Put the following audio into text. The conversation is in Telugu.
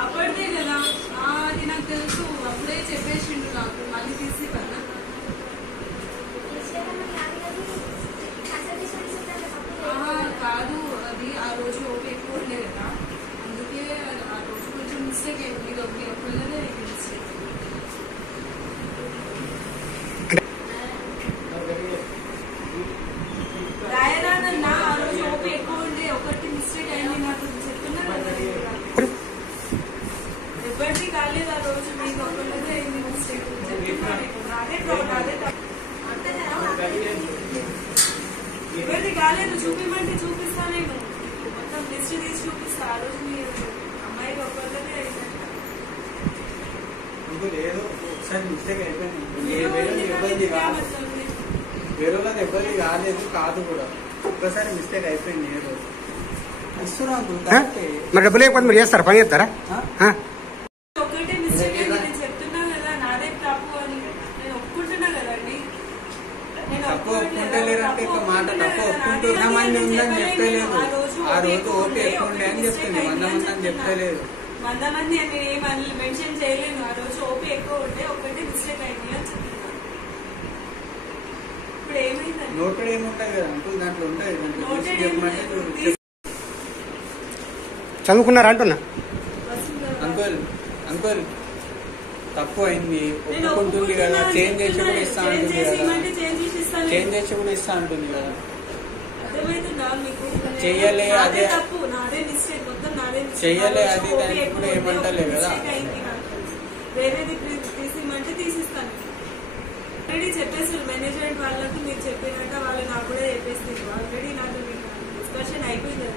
అప్పటిదే కదా అది నాకు తెలుసు, అప్పుడే చెప్పేసిండు నాకు, మళ్ళీ తీసి కదా కాదు. అది ఆ రోజు ఓకే ఎక్కువ ఉండే కదా, అందుకే ఆ రోజు కొంచెం మిస్టేక్ అయింది. మీరు ఒక్కళ్ళనే మిస్టేక్. రాయరాదన్నా ఆ రోజు ఓపీ ఎక్కువ ఉండే, ఒకటి మిస్టేక్ అయింది నాకు చెప్తున్నారు కదా. ఎవరిది కాలేదు ఆ రోజు, మీకు ఒక్కళ్ళదే అయింది మిస్టేక్ చెప్తున్నారు. అదే ఎవరిది కాలేదు, చూపిమంటే చూపిస్తా. నేను మొత్తం లిస్ట్ తీసి చూపిస్తా. ఆ రోజు మీరు అమ్మాయికి ఒక్కళ్ళదే అయిందంట. ఒకసారి మిస్టేక్ అయిపోయింది, వేరే వాళ్ళకి ఇబ్బంది కాలేదు కాదు కూడా, ఒక్కసారి మిస్టేక్ అయిపోయింది. ఏదో మరి డబ్బులు లేకపోతే మీరు చేస్తారా, పని చేస్తారా? ఒకటే మిస్టేక్ అయింది, నేను చెప్తున్నా కదా, నాదే తప్పు అని నేను ఒప్పుకుంటున్నా కదండి. తప్పు ఒప్పుకుంటలేరంటే ఒక మాట, తప్పు ఒప్పుకుంటున్నా మంది ఉందని చెప్పలేదు. ఆ రోజు ఓకే ఎక్కువ ఉండే అని చెప్తుంది, 100 మంది అని చెప్పలేదు. 100 మంది అని ఏమని మెన్షన్ చేయలేను. ఆ రోజు ఓపీ ఎక్కువ ఉంటే ఒకటే మిస్టేక్ అయింది అని చెప్తున్నా. ఇప్పుడు ఏమైందండి, నోటెడ్ ఏముంటాయి కదా అంకుల్, దాంట్లో ఉంటాయి. చదువుకున్నారా అంటున్నా. అంకుల్ అంకుల్ తప్పు అయింది ఒప్పుకుంటుంది కదా, చేంజ్ చేసి కూడా ఇస్తా అంటుంది కదా, చేంజ్ చేసి కూడా ఇస్తా అంటుంది కదా. చెయ్యలే అదే చెయ్యలే అది దానికి కూడా ఏమంటలే కదా. వేరేది తీసిమంటే తీసిస్తాను. ఆల్రెడీ చెప్పేసారు మేనేజ్మెంట్ వాళ్ళకి, మీరు చెప్పినట్ట వాళ్ళు నాకు కూడా చెప్పేస్తారు. ఆల్రెడీ నాకు డిస్కషన్ అయిపోయింది.